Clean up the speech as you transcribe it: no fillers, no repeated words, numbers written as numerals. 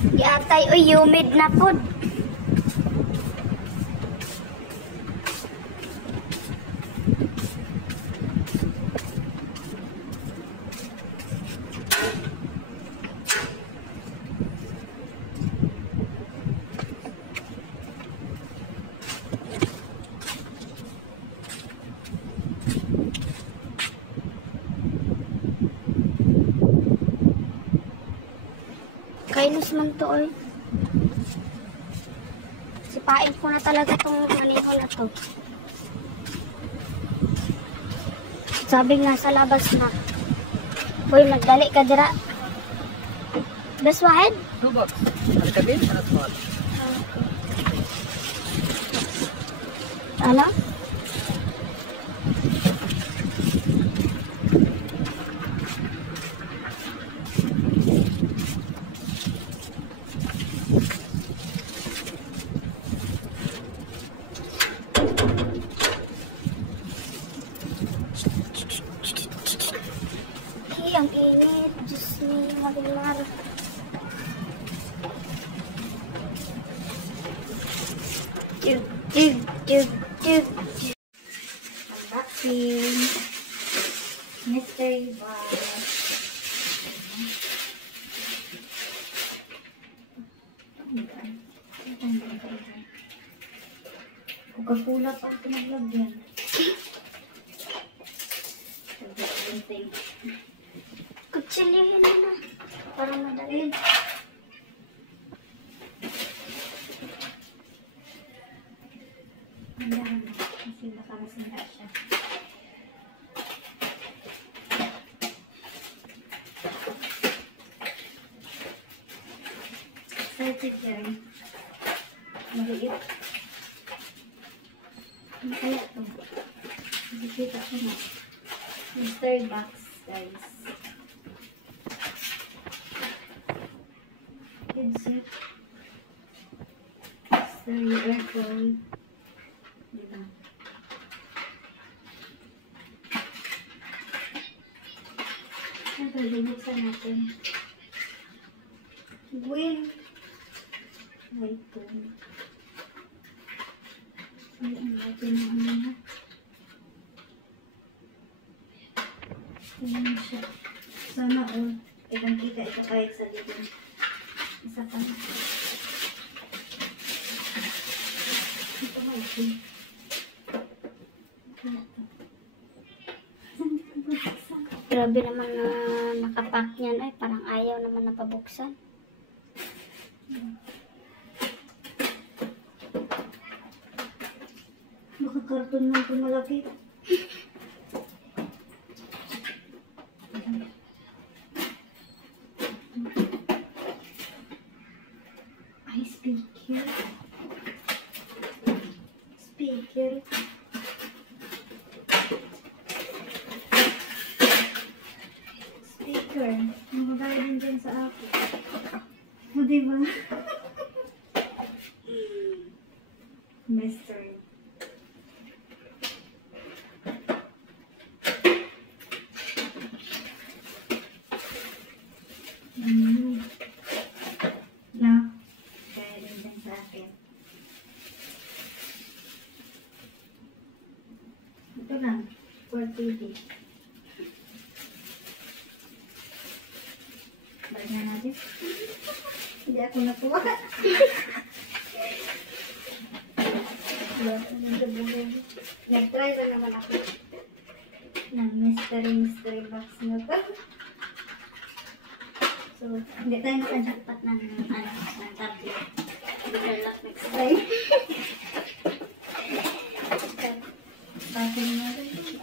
Di atay o humid na pod. Kainis man to oy. Sipain ko na talaga tong maneho na to. Sabi nga sa labas na. Boy, magdali ka dira. Bes Wahed? 2 box. Ada kabin, ada small. Ano? Ang init. Diyos niyo, marimar. Unboxing. Mystery box. Coca-Cola pa ang pinaglagyan. Kutsilihin mo na. Para madali. Andahan na. Kasi baka masinda siya. Excited yan. Maliit. Ano kaya ito? Nakikita ko na. Mystery box, guys. Headset. Mystery aircon. Diba? Ito, bubuksan natin. Wait. Wait po. Ayan natin ang mga. Ayan siya. Sana all. Ibang kita ito kahit sa libon. Isa pa na. Ito ba ito? Grabe naman na nakapack niyan. Ay, parang ayaw naman na pabuksan. Baka karton man ito malaki. Ay, speaker. Speaker. Speaker. Magagaya din dyan sa ako. O, diba? Mystery. Now, kaya din dyan sa akin. Ito lang, for TV. Balik na natin. Hindi ako natuwa. Nag-try lang naman ako ng mystery box na to. So, hindi tayo nakajakpat ng tablet. Better luck next time. Bakit nga rin.